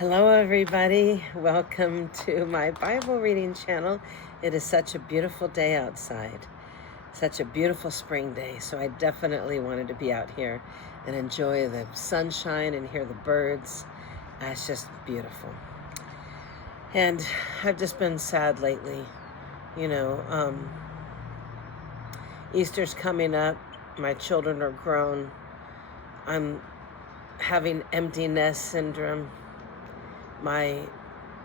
Hello, everybody. Welcome to my Bible reading channel. It is such a beautiful day outside, such a beautiful spring day. So I definitely wanted to be out here and enjoy the sunshine and hear the birds. It's just beautiful. And I've just been sad lately. Easter's coming up. My children are grown. I'm having empty nest syndrome. My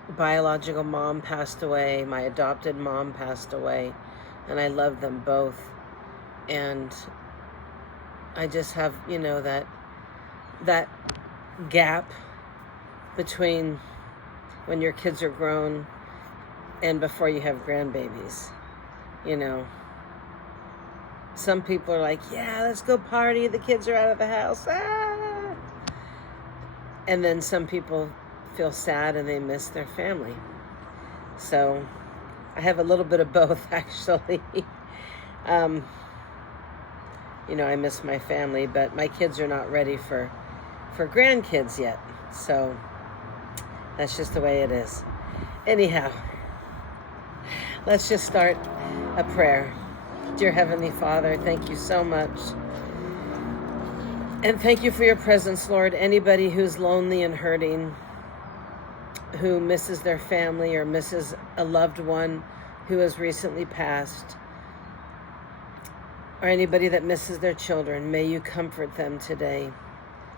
biological mom passed away. My adopted mom passed away. And I love them both. And I just have, that gap between when your kids are grown and before you have grandbabies. Some people are like, yeah, let's go party. The kids are out of the house. Ah! And then some people feel sad and they miss their family. So I have a little bit of both, actually. I miss my family, but my kids are not ready for grandkids yet. So that's just the way it is. Anyhow, let's just start a prayer. Dear Heavenly Father, thank you so much. And thank you for your presence, Lord. Anybody who's lonely and hurting, who misses their family or misses a loved one who has recently passed, or anybody that misses their children, may you comfort them today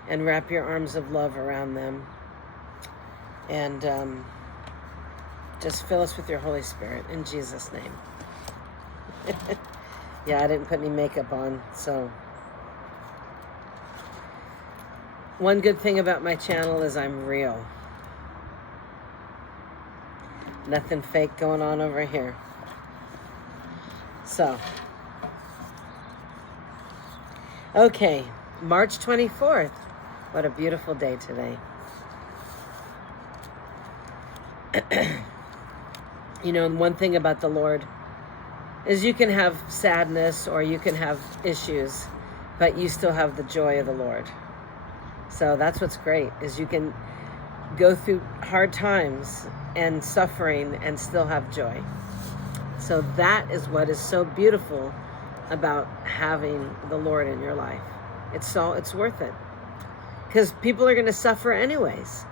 and wrap your arms of love around them. And just fill us with your Holy Spirit in Jesus' name. Yeah, I didn't put any makeup on, so. One good thing about my channel is I'm real. Nothing fake going on over here. So, okay, March 24th. What a beautiful day today. And one thing about the Lord is you can have sadness or you can have issues, but you still have the joy of the Lord. So that's what's great, is you can go through hard times and suffering and still have joy. So that is what is so beautiful about having the Lord in your life. It's worth it, because people are going to suffer anyways.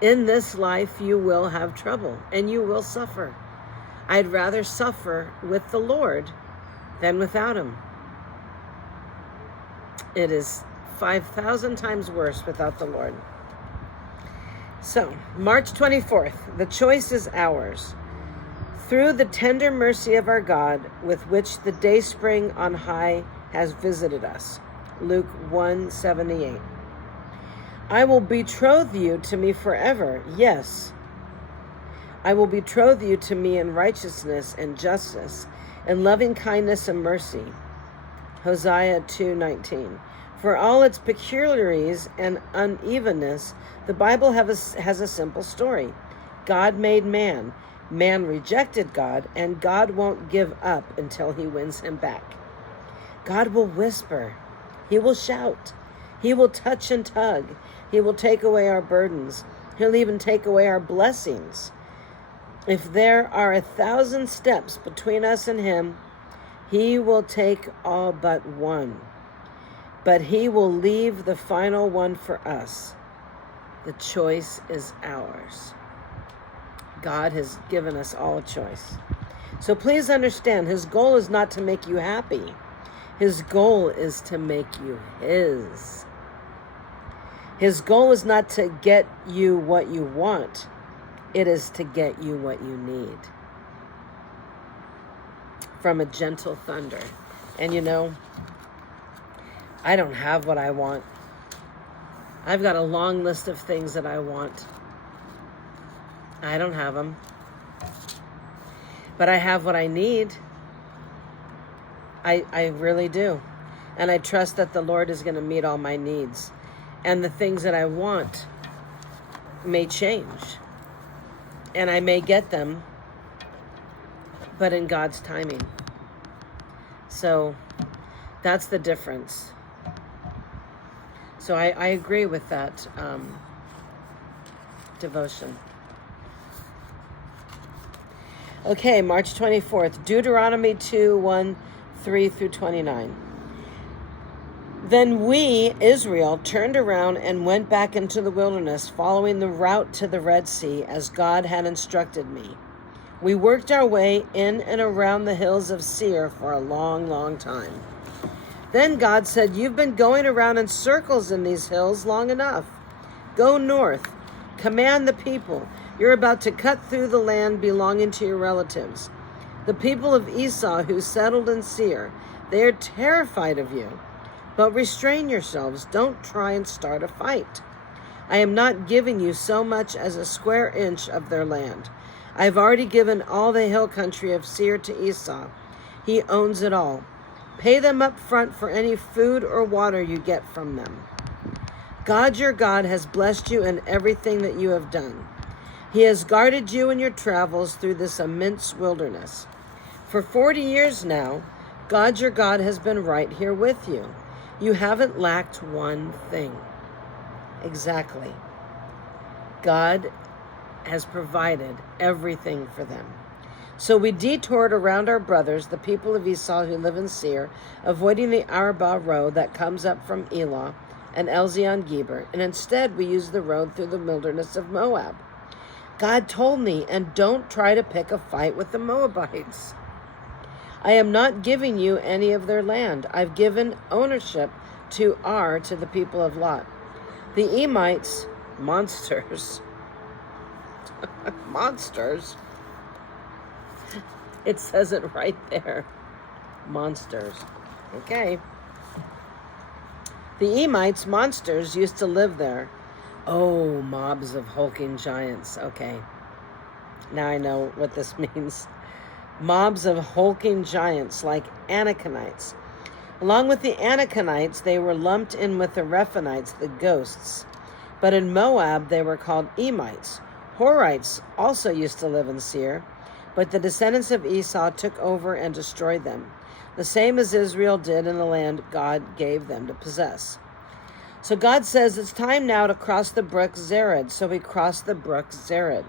In this life, you will have trouble and you will suffer. I'd rather suffer with the Lord than without him. It is 5,000 times worse without the Lord. So, March 24th, the choice is ours. Through the tender mercy of our God, with which the dayspring on high has visited us. Luke 1:78. I will betroth you to me forever. Yes, I will betroth you to me in righteousness and justice, in loving kindness and mercy. Hosea 2:19. For all its peculiarities and unevenness, the Bible has a simple story. God made man. Man rejected God, and God won't give up until he wins him back. God will whisper. He will shout. He will touch and tug. He will take away our burdens. He'll even take away our blessings. If there are 1,000 steps between us and him, he will take all but one. But he will leave the final one for us. The choice is ours. God has given us all a choice. So please understand, his goal is not to make you happy. His goal is to make you his. His goal is not to get you what you want. It is to get you what you need. From a gentle thunder. And I don't have what I want. I've got a long list of things that I want. I don't have them. But I have what I need. I really do. And I trust that the Lord is going to meet all my needs. And the things that I want may change. And I may get them, but in God's timing. So that's the difference. So I agree with that devotion. Okay, March 24th, Deuteronomy 2:1-3-29. Then we, Israel, turned around and went back into the wilderness, following the route to the Red Sea, as God had instructed me. We worked our way in and around the hills of Seir for a long, long time. Then God said, "You've been going around in circles in these hills long enough. Go north. Command the people. You're about to cut through the land belonging to your relatives. The people of Esau who settled in Seir, they are terrified of you. But restrain yourselves. Don't try and start a fight. I am not giving you so much as a square inch of their land. I have already given all the hill country of Seir to Esau. He owns it all. Pay them up front for any food or water you get from them. God your God has blessed you in everything that you have done. He has guarded you in your travels through this immense wilderness. For 40 years now, God your God has been right here with you. You haven't lacked one thing." Exactly. God has provided everything for them. So we detoured around our brothers, the people of Esau who live in Seir, avoiding the Arabah road that comes up from Elah and Elzion-Geber, and instead we used the road through the wilderness of Moab. God told me, "And don't try to pick a fight with the Moabites. I am not giving you any of their land. I've given ownership to the people of Lot. The Emites, monsters, monsters. It says it right there. Monsters. Okay. The Emites, monsters, used to live there. Oh, mobs of hulking giants. Okay. Now I know what this means. Mobs of hulking giants like Anakites. Along with the Anakites, they were lumped in with the Rephaites, the ghosts. But in Moab, they were called Emites. Horites also used to live in Seir, but the descendants of Esau took over and destroyed them, the same as Israel did in the land God gave them to possess. So God says it's time now to cross the brook Zered. So we crossed the brook Zered.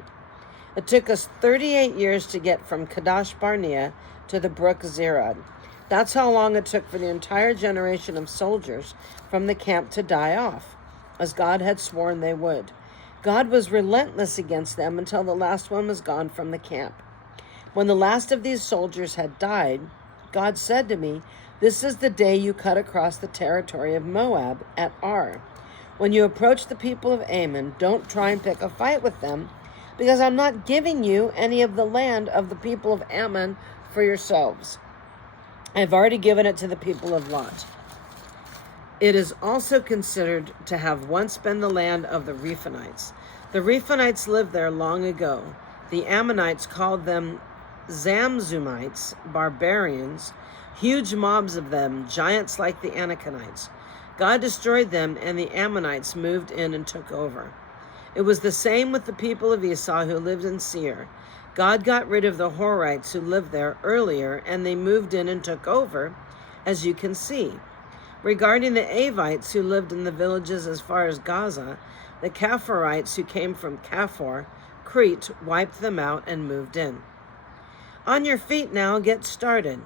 It took us 38 years to get from Kadesh Barnea to the brook Zered. That's how long it took for the entire generation of soldiers from the camp to die off, as God had sworn they would. God was relentless against them until the last one was gone from the camp. When the last of these soldiers had died, God said to me, "This is the day you cut across the territory of Moab at Ar. When you approach the people of Ammon, don't try and pick a fight with them, because I'm not giving you any of the land of the people of Ammon for yourselves. I've already given it to the people of Lot." It is also considered to have once been the land of the Rephaites. The Rephaites lived there long ago. The Ammonites called them Zamzumites, barbarians, huge mobs of them, giants like the Anakites. God destroyed them, and the Ammonites moved in and took over. It was the same with the people of Esau who lived in Seir. God got rid of the Horites who lived there earlier, and they moved in and took over, as you can see. Regarding the Avites who lived in the villages as far as Gaza, the Kaphorites who came from Kaphor, Crete, wiped them out and moved in. On your feet now, get started.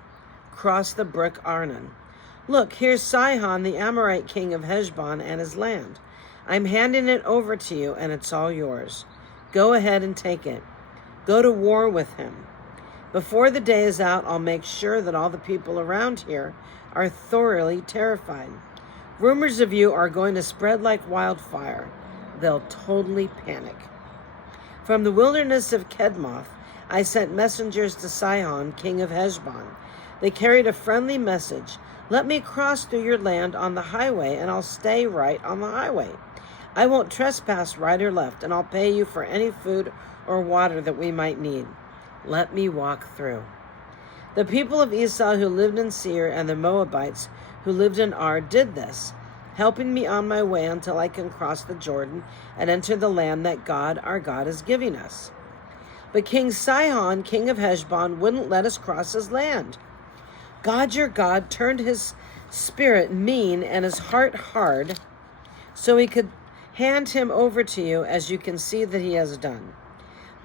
Cross the brook Arnon. Look, here's Sihon, the Amorite king of Heshbon, and his land. I'm handing it over to you, and it's all yours. Go ahead and take it. Go to war with him. Before the day is out, I'll make sure that all the people around here are thoroughly terrified. Rumors of you are going to spread like wildfire. They'll totally panic. From the wilderness of Kedmoth, I sent messengers to Sihon, king of Heshbon. They carried a friendly message. Let me cross through your land on the highway, and I'll stay right on the highway. I won't trespass right or left, and I'll pay you for any food or water that we might need. Let me walk through. The people of Esau who lived in Seir and the Moabites who lived in Ar did this, helping me on my way until I can cross the Jordan and enter the land that God, our God, is giving us. But King Sihon, king of Heshbon, wouldn't let us cross his land. God, your God, turned his spirit mean and his heart hard so he could hand him over to you, as you can see that he has done."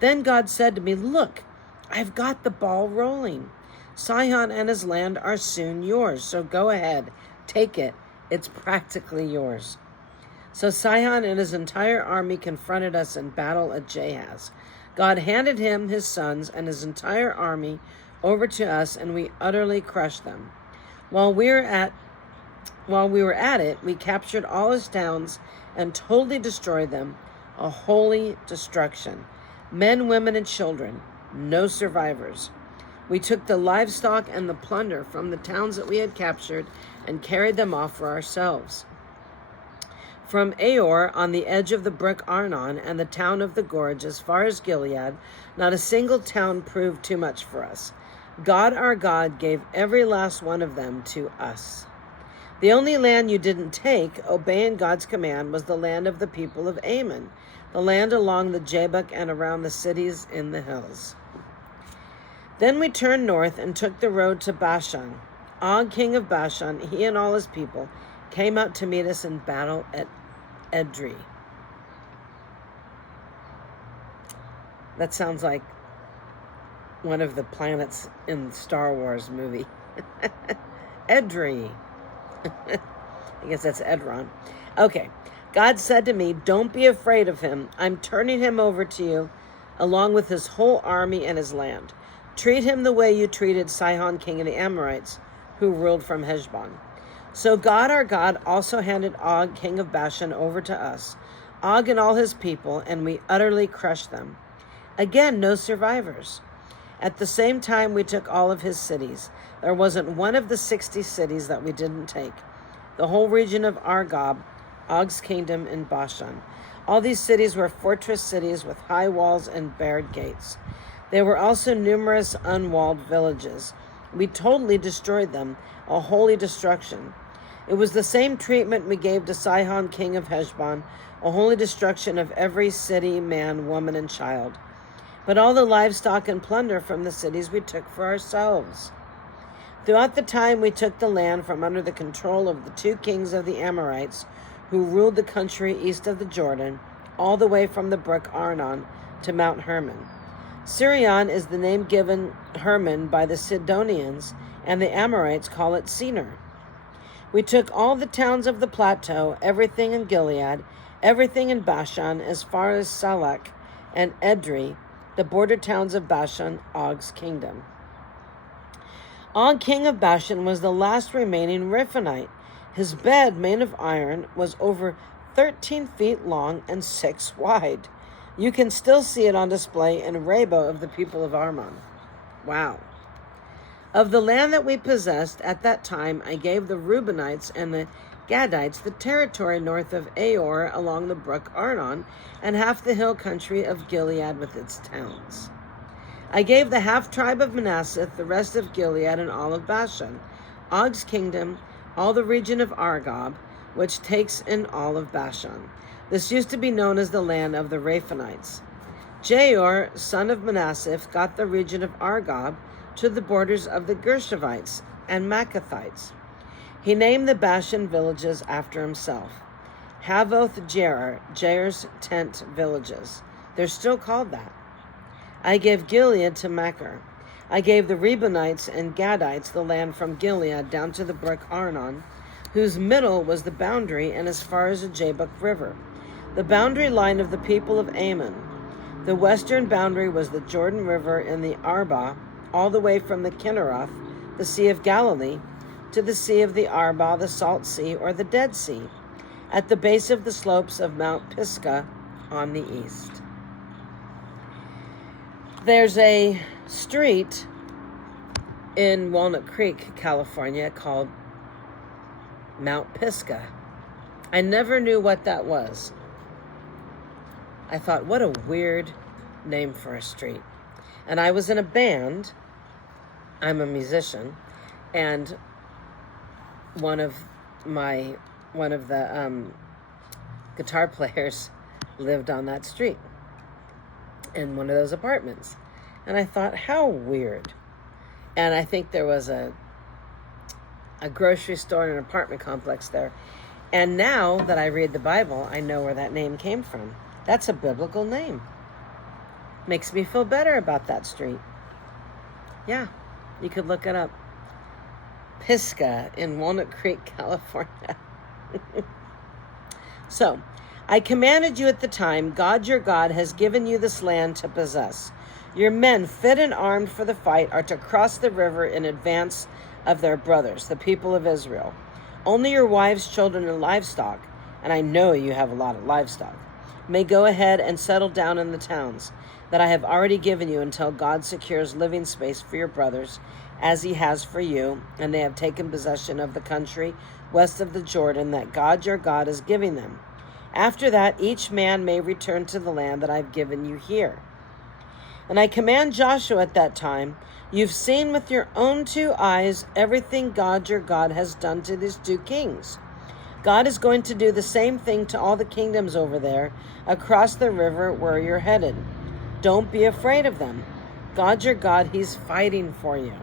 Then God said to me, "Look, I've got the ball rolling. Sihon and his land are soon yours, so go ahead, take it. It's practically yours." So Sihon and his entire army confronted us in battle at Jahaz. God handed him, his sons, and his entire army over to us, and we utterly crushed them. While we were at it, we captured all his towns and totally destroyed them, a holy destruction. Men, women, and children, no survivors. We took the livestock and the plunder from the towns that we had captured and carried them off for ourselves. From Aor on the edge of the brook Arnon and the town of the gorge as far as Gilead, not a single town proved too much for us. God, our God, gave every last one of them to us. The only land you didn't take, obeying God's command, was the land of the people of Ammon, the land along the Jabbok and around the cities in the hills. Then we turned north and took the road to Bashan. Og, king of Bashan, he and all his people, came out to meet us in battle at Edrei. That sounds like one of the planets in the Star Wars movie. Edrei. I guess that's Edron. Okay. God said to me, "Don't be afraid of him. I'm turning him over to you, along with his whole army and his land. Treat him the way you treated Sihon, king of the Amorites, who ruled from Heshbon." So God, our God, also handed Og, king of Bashan, over to us, Og and all his people, and we utterly crushed them. Again, no survivors. At the same time, we took all of his cities. There wasn't one of the 60 cities that we didn't take. The whole region of Argob, Og's kingdom in Bashan. All these cities were fortress cities with high walls and barred gates. There were also numerous unwalled villages. We totally destroyed them, a holy destruction. It was the same treatment we gave to Sihon, king of Heshbon, a holy destruction of every city, man, woman, and child. But all the livestock and plunder from the cities we took for ourselves. Throughout the time we took the land from under the control of the 2 kings of the Amorites, who ruled the country east of the Jordan, all the way from the brook Arnon to Mount Hermon. Sirion is the name given Hermon by the Sidonians, and the Amorites call it Senir. We took all the towns of the plateau, everything in Gilead, everything in Bashan, as far as Salak and Edrei, the border towns of Bashan, Og's kingdom. Og, king of Bashan, was the last remaining Rephaite. His bed, made of iron, was over 13 feet long and 6 wide. You can still see it on display in Rabo of the people of Ammon. Wow. Of the land that we possessed at that time, I gave the Reubenites and the Gadites the territory north of Aor along the brook Arnon and half the hill country of Gilead with its towns. I gave the half-tribe of Manasseh the rest of Gilead and all of Bashan, Og's kingdom, all the region of Argob, which takes in all of Bashan. This used to be known as the land of the Rephaites. Jair, son of Manasseh, got the region of Argob to the borders of the Gershavites and Maccathites. He named the Bashan villages after himself. Havoth Jair, Jair's tent villages. They're still called that. I gave Gilead to Machir. I gave the Reubenites and Gadites the land from Gilead down to the brook Arnon, whose middle was the boundary and as far as the Jabbok River, the boundary line of the people of Ammon. The western boundary was the Jordan River in the Arba, all the way from the Kinneroth, the Sea of Galilee, to the Sea of the Arba, the Salt Sea, or the Dead Sea, at the base of the slopes of Mount Pisgah on the east. There's a street in Walnut Creek, California, called Mount Pisgah. I never knew what that was. I thought, what a weird name for a street. And I was in a band. I'm a musician, and one of the guitar players lived on that street in one of those apartments. And I thought, how weird. And I think there was a grocery store and an apartment complex there. And now that I read the Bible, I know where that name came from. That's a biblical name. Makes me feel better about that street. Yeah, you could look it up. Pisgah in Walnut Creek, California. So, I commanded you at the time, God your God has given you this land to possess. Your men, fit and armed for the fight, are to cross the river in advance of their brothers, the people of Israel. Only your wives, children, and livestock, and I know you have a lot of livestock, may go ahead and settle down in the towns that I have already given you until God secures living space for your brothers, as he has for you, and they have taken possession of the country west of the Jordan that God your God is giving them. After that, each man may return to the land that I've given you here. And I command Joshua at that time, you've seen with your own two eyes everything God your God has done to these two kings. God is going to do the same thing to all the kingdoms over there across the river where you're headed. Don't be afraid of them. God your God, he's fighting for you.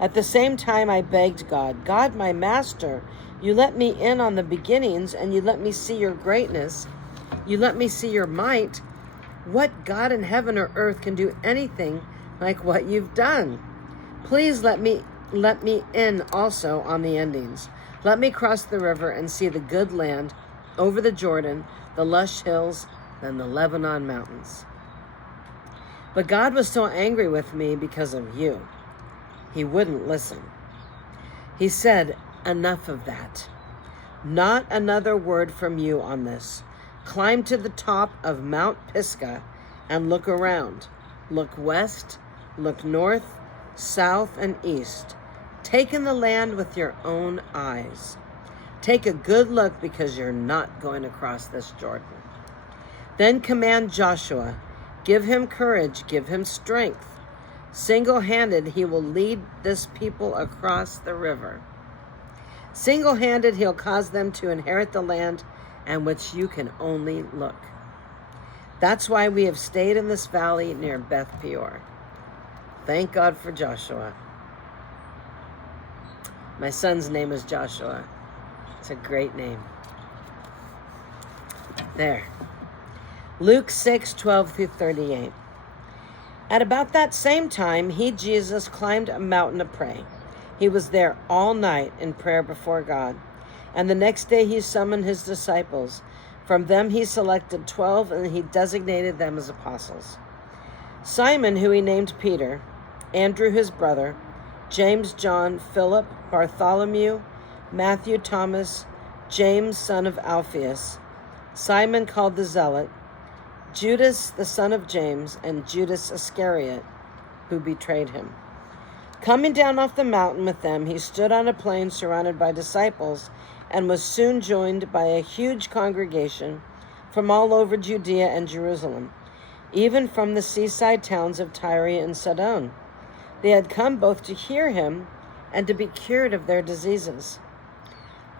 At the same time, I begged God, God, my master, you let me in on the beginnings and you let me see your greatness. You let me see your might. What God in heaven or earth can do anything like what you've done? Please let me in also on the endings. Let me cross the river and see the good land over the Jordan, the lush hills, and the Lebanon mountains. But God was so angry with me because of you. He wouldn't listen. He said, enough of that. Not another word from you on this. Climb to the top of Mount Pisgah and look around. Look west, look north, south, and east. Take in the land with your own eyes. Take a good look because you're not going to cross this Jordan. Then command Joshua, give him courage, give him strength. Single-handed, he will lead this people across the river. Single-handed, he'll cause them to inherit the land and which you can only look. That's why we have stayed in this valley near Beth Peor. Thank God for Joshua. My son's name is Joshua. It's a great name. There. Luke 6:12-38. At about that same time, he, Jesus, climbed a mountain to pray. He was there all night in prayer before God. And the next day he summoned his disciples. From them he selected 12, and he designated them as apostles. Simon, who he named Peter, Andrew his brother, James, John, Philip, Bartholomew, Matthew, Thomas, James, son of Alphaeus, Simon called the Zealot, Judas, the son of James, and Judas Iscariot, who betrayed him. Coming down off the mountain with them, he stood on a plain surrounded by disciples and was soon joined by a huge congregation from all over Judea and Jerusalem, even from the seaside towns of Tyre and Sidon. They had come both to hear him and to be cured of their diseases.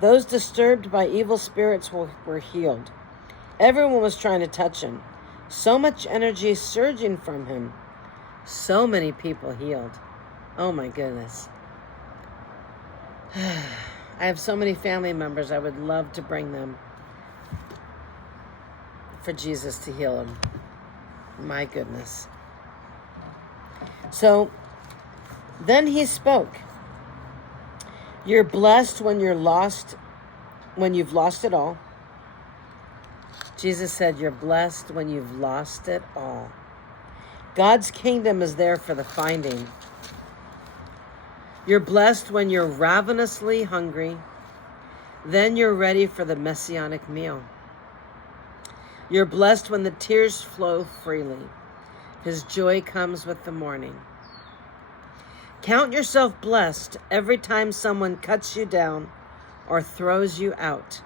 Those disturbed by evil spirits were healed. Everyone was trying to touch him. So much energy surging from him. So many people healed. Oh my goodness. I have so many family members I would love to bring them for Jesus to heal them. My goodness. So then he spoke. You're blessed when you've lost it all. Jesus said, you're blessed when you've lost it all. God's kingdom is there for the finding. You're blessed when you're ravenously hungry. Then you're ready for the messianic meal. You're blessed when the tears flow freely. His joy comes with the morning. Count yourself blessed every time someone cuts you down or throws you out.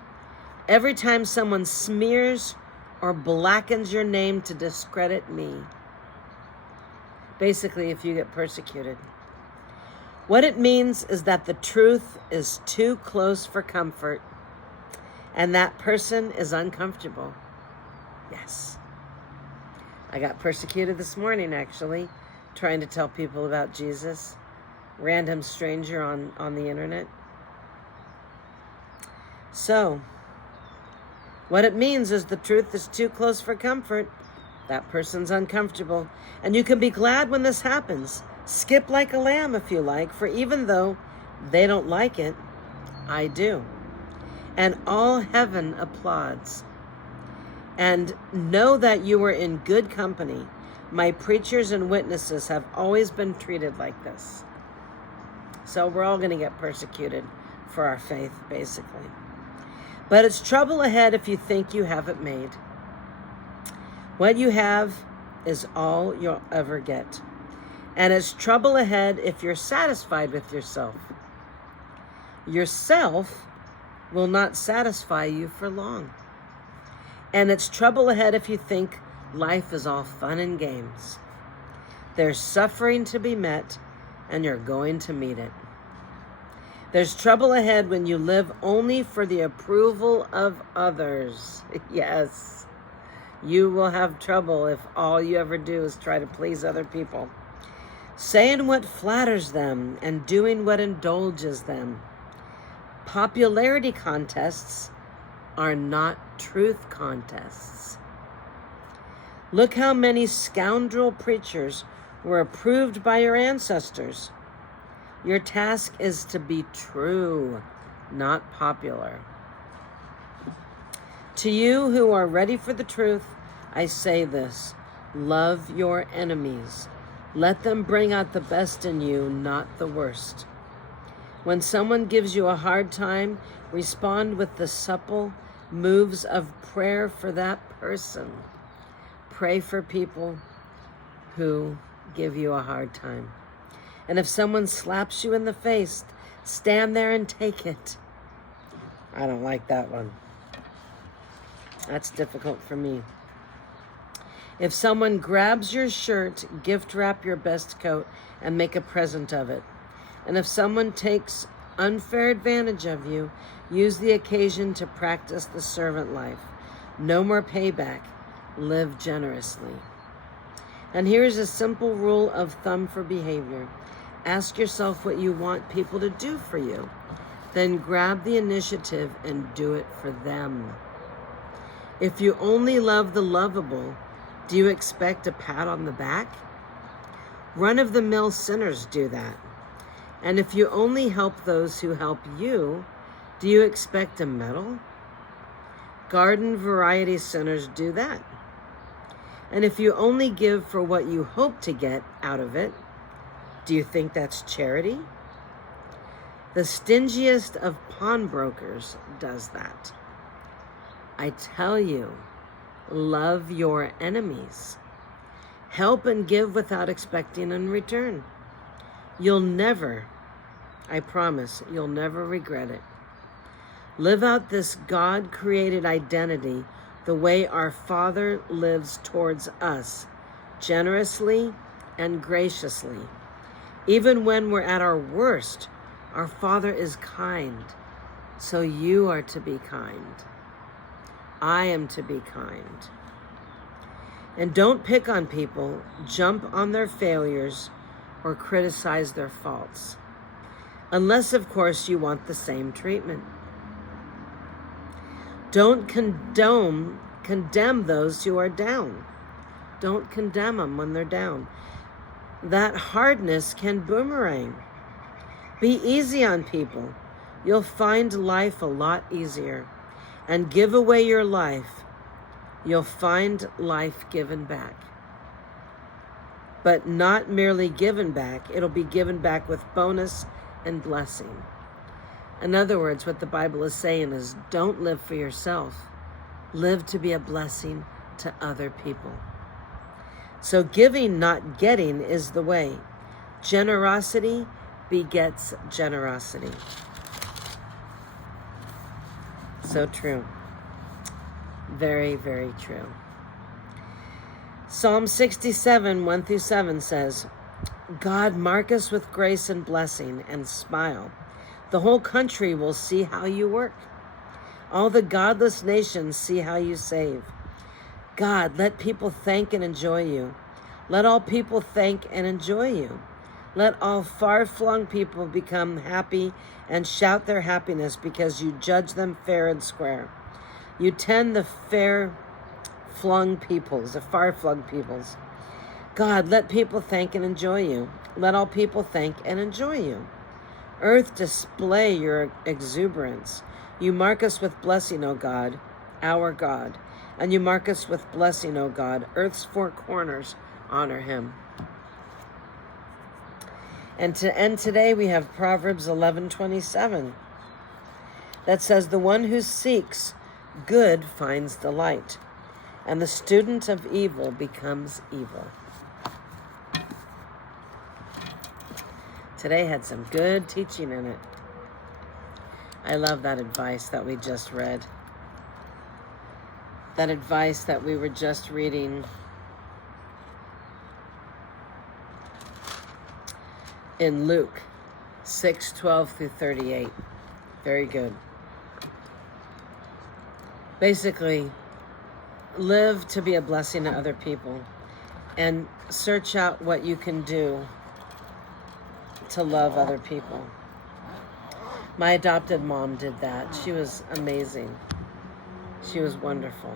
Every time someone smears or blackens your name to discredit me. Basically, if you get persecuted. What it means is that the truth is too close for comfort, and that person is uncomfortable. Yes. I got persecuted this morning, actually, trying to tell people about Jesus. Random stranger on the internet. So What it means is the truth is too close for comfort. That person's uncomfortable. And you can be glad when this happens. Skip like a lamb if you like, for even though they don't like it, I do. And all heaven applauds. And know that you are in good company. My preachers and witnesses have always been treated like this. So we're all going to get persecuted for our faith, basically. But it's trouble ahead if you think you have it made. What you have is all you'll ever get. And it's trouble ahead if you're satisfied with yourself. Yourself will not satisfy you for long. And it's trouble ahead if you think life is all fun and games. There's suffering to be met, and you're going to meet it. There's trouble ahead when you live only for the approval of others. Yes, you will have trouble if all you ever do is try to please other people. Saying what flatters them and doing what indulges them. Popularity contests are not truth contests. Look how many scoundrel preachers were approved by your ancestors. Your task is to be true, not popular. To you who are ready for the truth, I say this: love your enemies. Let them bring out the best in you, not the worst. When someone gives you a hard time, respond with the supple moves of prayer for that person. Pray for people who give you a hard time. And if someone slaps you in the face, stand there and take it. I don't like that one. That's difficult for me. If someone grabs your shirt, gift wrap your best coat and make a present of it. And if someone takes unfair advantage of you, use the occasion to practice the servant life. No more payback. Live generously. And here's a simple rule of thumb for behavior. Ask yourself what you want people to do for you. Then grab the initiative and do it for them. If you only love the lovable, do you expect a pat on the back? Run-of-the-mill sinners do that. And if you only help those who help you, do you expect a medal? Garden variety sinners do that. And if you only give for what you hope to get out of it, do you think that's charity? The stingiest of pawnbrokers does that. I tell you, love your enemies. Help and give without expecting in return. You'll never, I promise, you'll never regret it. Live out this God-created identity the way our Father lives towards us, generously and graciously. Even when we're at our worst, our Father is kind, so you are to be kind. I am to be kind. And don't pick on people, jump on their failures, or criticize their faults. Unless, of course, you want the same treatment. Don't condemn those who are down. Don't condemn them when they're down. That hardness can boomerang. Be easy on people. You'll find life a lot easier. And give away your life. You'll find life given back. But not merely given back, it'll be given back with bonus and blessing. In other words, what the Bible is saying is, don't live for yourself. Live to be a blessing to other people. So giving, not getting, is the way. Generosity begets generosity. So true. Very, very true. Psalm 67, 1-7 says, God, mark us with grace and blessing and smile. The whole country will see how you work. All the godless nations see how you save. God, let people thank and enjoy you. Let all people thank and enjoy you. Let all far-flung people become happy and shout their happiness because you judge them fair and square. You tend the far-flung peoples. God, let people thank and enjoy you. Let all people thank and enjoy you. Earth, display your exuberance. You mark us with blessing, O God, our God. And you mark us with blessing, O God. Earth's four corners honor him. And to end today, we have Proverbs 11:27 that says, the one who seeks good finds delight, and the student of evil becomes evil. Today had some good teaching in it. I love that advice that we just read. That advice that we were just reading in Luke 6:12 through 38. Very good. Basically, live to be a blessing to other people and search out what you can do to love other people. My adopted mom did that. She was amazing. She was wonderful.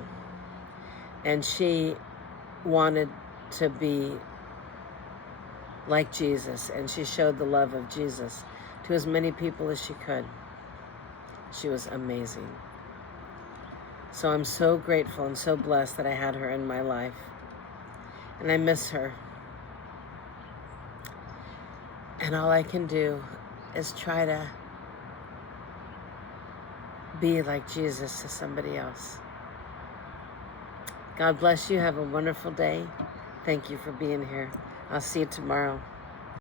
And she wanted to be like Jesus, and she showed the love of Jesus to as many people as she could. She was amazing. So I'm so grateful and so blessed that I had her in my life. And I miss her. And all I can do is try to be like Jesus to somebody else. God bless you. Have a wonderful day. Thank you for being here. I'll see you tomorrow.